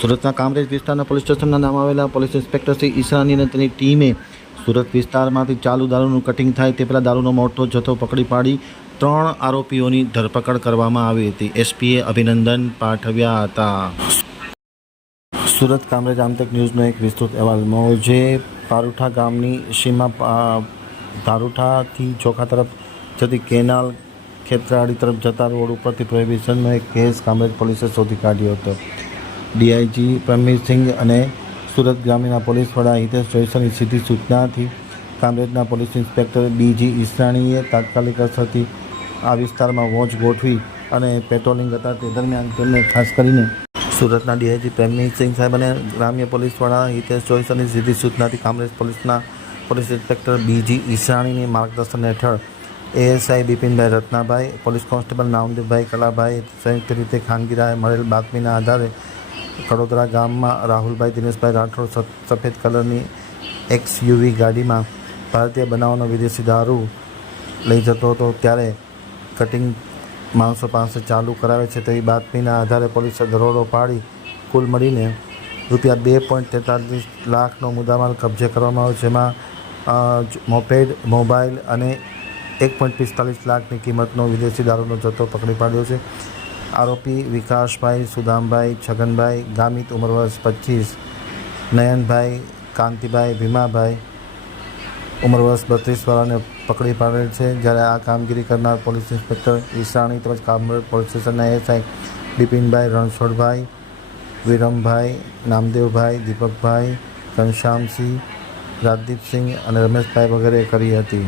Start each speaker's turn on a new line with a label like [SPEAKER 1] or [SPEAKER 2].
[SPEAKER 1] સુરતના કામરેજ વિસ્તારના પોલીસ સ્ટેશનના નામ આવેલા પોલીસ ઇન્સ્પેક્ટર શ્રી ઈશાની અને તેની ટીમે સુરત વિસ્તારમાંથી ચાલુ દારૂનું કટિંગ થાય તે પહેલાં દારૂનો મોટો જથ્થો પકડી પાડી ત્રણ આરોપીઓની ધરપકડ કરવામાં આવી હતી. એસપીએ અભિનંદન પાઠવ્યા હતા. સુરત કામરેજ આમતક ન્યૂઝનો એક વિસ્તૃત અહેવાલ. મોજે પારુઠા ગામની સીમા ધારુઠાથી ચોખા તરફ જતી કેનાલ ખેતરાળી તરફ જતા રોડ ઉપરથી પ્રોહિબિશનનો એક કેસ કામરેજ પોલીસે શોધી કાઢ્યો હતો. ડીઆઈજી પ્રમીરસિંહ અને સુરત ગ્રામ્યના પોલીસ વડા હિતેશ જયસરની સીધી સૂચનાથી કામરેજના પોલીસ ઇન્સ્પેક્ટર બીજી ઈસરાણીએ તાત્કાલિક અસરથી આ વિસ્તારમાં વોચ ગોઠવી અને પેટ્રોલિંગ હતા તે દરમિયાન તેમને ખાસ કરીને સુરતના ડીઆઈજી પ્રેમસિંહ સાહેબ અને ગ્રામ્ય પોલીસ વડા હિતેશ જોઈસરની સીધી સૂચનાથી કામરેજ પોલીસના પોલીસ ઇન્સ્પેક્ટર બીજી ઈસરાણીની માર્ગદર્શન હેઠળ ASI Bipinbhai Ratnabhai, police constable Namdevbhai Kalabhai સંયુક્ત રીતે ખાનગી રાહે મળેલ બાતમીના આધારે કડોદરા ગામમાં રાહુલભાઈ દિનેશભાઈ રાઠોડ સફેદ કલરની એક્સ યુવી ગાડીમાં ભારતીય બનાવનો વિદેશી દારૂ લઈ જતો હતો ત્યારે કટિંગ માણસો પાસે ચાલુ કરાવે છે તેવી બાતમીના આધારે પોલીસે દરોડો પાડી કુલ મળીને રૂપિયા બે પોઈન્ટ તેતાલીસ લાખનો મુદ્દામાલ કબજે કરવામાં આવ્યો, જેમાં મોપેડ, મોબાઈલ અને એક પોઈન્ટ પિસ્તાલીસ લાખની કિંમતનો વિદેશી દારૂનો જથ્થો પકડી પાડ્યો છે. આરોપી વિકાસભાઈ સુદામભાઈ છગનભાઈ, ગામિત ઉમરવર્ષ પચીસ, નયનભાઈ, કાંતિભાઈ, ભીમાભાઈ ઉંમર વર્ષ બત્રીસ વાળાને પકડી પાડેલ છે. જ્યારે આ કામગીરી કરનાર પોલીસ ઇન્સ્પેક્ટર ઈશાણી તેમજ કામરેજ પોલીસ સ્ટેશનના એસઆઈ બિપિનભાઈ રણછોડભાઈ, વિરમભાઈ, નામદેવભાઈ, દીપકભાઈ, ઘનશ્યામસિંહ, રાજદીપસિંહ અને રમેશભાઈ વગેરે કરી હતી.